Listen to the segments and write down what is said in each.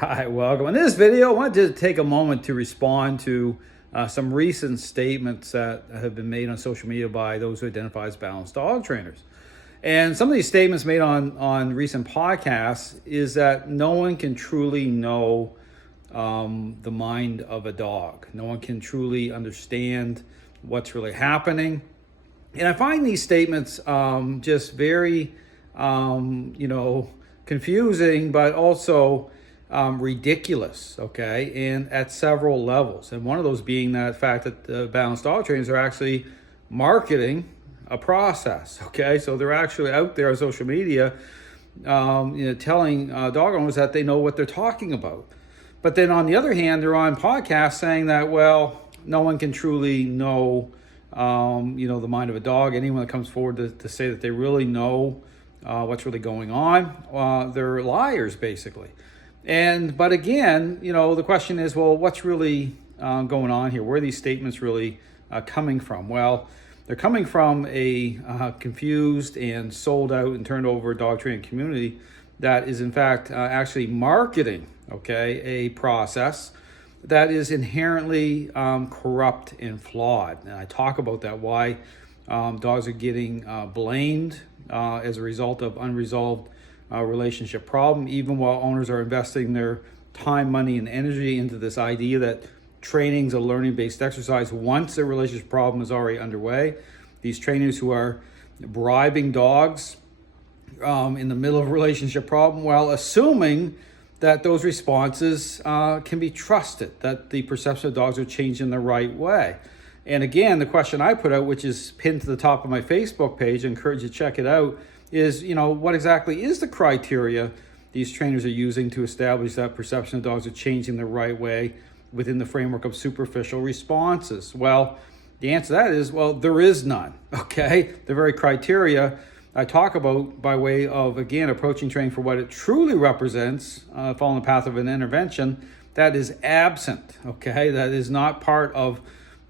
Hi, welcome. In this video, I wanted to take a moment to respond to some recent statements that have been made on social media by those who identify as balanced dog trainers. And some of these statements made on recent podcasts is that no one can truly know the mind of a dog. No one can truly understand what's really happening. And I find these statements just very, confusing, but also ridiculous, okay, and at several levels. And one of those being that fact that the balanced dog trainers are actually marketing a process, okay? So they're actually out there on social media, telling dog owners that they know what they're talking about. But then on the other hand, they're on podcasts saying that, well, no one can truly know, the mind of a dog. Anyone that comes forward to say that they really know what's really going on, they're liars, basically. But again, the question is, well, what's really going on here? Where are these statements really coming from? Well, they're coming from a confused and sold out and turned over dog training community that is in fact actually marketing, a process that is inherently corrupt and flawed. And I talk about that, why dogs are getting blamed as a result of unresolved relationship problem, even while owners are investing their time, money, and energy into this idea that training is a learning-based exercise once a relationship problem is already underway. These trainers who are bribing dogs in the middle of a relationship problem while assuming that those responses can be trusted, that the perception of dogs are changed in the right way. And again, the question I put out, which is pinned to the top of my Facebook page, I encourage you to check it out, is, what exactly is the criteria these trainers are using to establish that perception of dogs are changing the right way within the framework of superficial responses? Well, the answer to that is, well, there is none, okay? The very criteria I talk about by way of, again, approaching training for what it truly represents, following the path of an intervention, that is absent, okay? That is not part of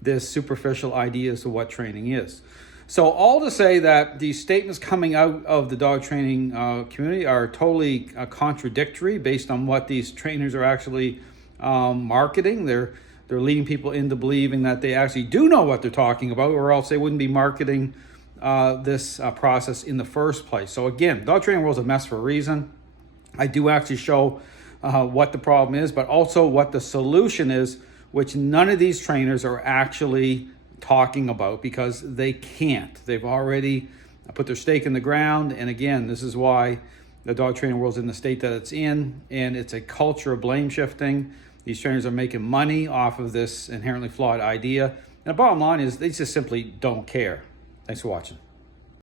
this superficial idea as to what training is. So all to say that these statements coming out of the dog training community are totally contradictory based on what these trainers are actually marketing. They're leading people into believing that they actually do know what they're talking about, or else they wouldn't be marketing this process in the first place. So again, dog training world is a mess for a reason. I do actually show what the problem is, but also what the solution is, which none of these trainers are actually talking about because they can't. They've already put their stake in the ground. And again, this is why the dog training world is in the state that it's in, and it's a culture of blame shifting. These trainers are making money off of this inherently flawed idea. And the bottom line is they just simply don't care. Thanks for watching.